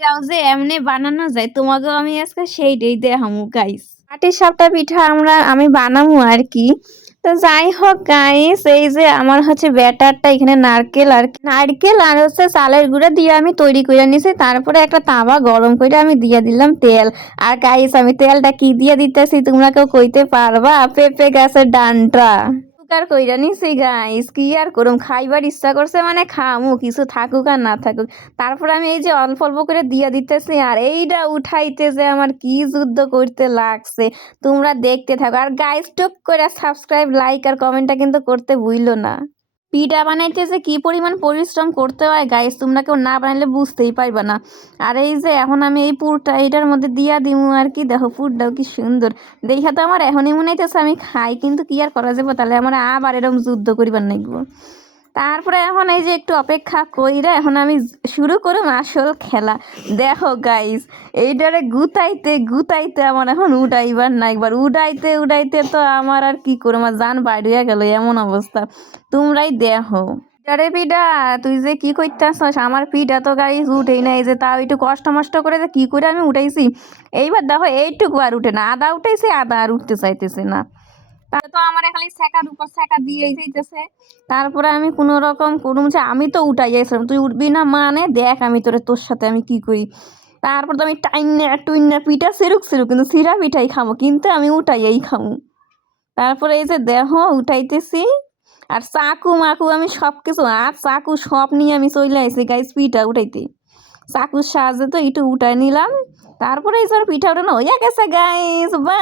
এটাও যে এমনি বানানো যায় তোমাকেও আমি আজকে সেইটাই দেখামু গাইস। পাটি সাপটা পিঠা আমি বানামু আর কি। তো যাই হোক গাইস, এই যে আমার হচ্ছে ব্যাটারটা এখানে নারকেল আর হচ্ছে চালের গুঁড়া দিয়ে আমি তৈরি করে নিছি। তারপরে একটা তাওয়া গরম করে আমি দিয়ে দিলাম তেল। আর গাইস আমি তেলটা কি দিয়ে দিতেছি তোমরা কেউ কইতে পারবা? পেঁপে গাছের ডান্ডা আর কইরা নিছি গাইস, কি আর করুম, খাইবার ইচ্ছা করছে মানে খামু, কিছু থাকুক আর না থাকুক। তারপর আমি এই যে অল্প অল্প করে দিয়ে দিতেছি, আর এইটা উঠাইতে যে আমার কি যুদ্ধ করতে লাগছে তোমরা দেখতে থাকো। আর গাইস টুক করে সাবস্ক্রাইব, লাইক আর কমেন্টটা কিন্তু করতে ভুইলো না। পিঠা বানাইতে যে কি পরিমাণ পরিশ্রম করতে হয় গাইস, তোমরা কেউ না বানাইলে বুঝতেই পারবা না। আর এই যে এখন আমি এই পুরটা এইটার মধ্যে দিয়া দিমু আর কি। দেখো পুরটাও কি সুন্দর দেখা, তো আমার এখনই মনে হইতেছে আমি খাই, কিন্তু কি আর করা যাবে, তাহলে আমার আবার এরকম যুদ্ধ করিবার নাগবো। তারপরে এখন এই যে একটু অপেক্ষা কইরা এখন আমি শুরু করুম আসল খেলা। দেখো গাইস, এইটারে গুতাইতে গুতাইতে আমার এখন উঠাইবার না, একবার উঠাইতে উঠাইতে তো আমার আর কি করবো, আমার জান বাইরে গেল এমন অবস্থা। তোমরাই দেখো। আরে পিঠা, তুই যে কি করতেছস? আমার পিঠা তো গাইস উঠেই না। এই যে তাও একটু কষ্ট মষ্ট করে যে কি করে আমি উঠাইছি। এইবার দেখো এইটুকু আর উঠে না, আদা উঠাইছে আদা আর উঠতে চাইতেছে না। তাহলে তো আমার খালি সেকার উপর সেকা দিয়েই যাইতেছে। তারপরে আমি কোনো রকম করুম যে আমি তো উঠাই যাইছিলাম, তুই উঠবি না মানে দেখ আমি তোর সাথে আমি কি করি। তারপর তো আমি টাইনা টুইনা পিঠা সিরুক কিন্তু সিরা পিঠাই খামো, কিন্তু আমি উঠাইয়াই খামো। তারপরে এই যে দেহ উঠাইতেছি, আর চাকু মাকু আমি সব কিছু, আর চাকু সব নিয়ে আমি চলে আসি গাইস পিঠা উঠাইতে। চাকুর সাহায্যে তো একটু উঠাই নিলাম। তারপরে এই যে পিঠা উঠানো হইয়া গেছে গাইস, বা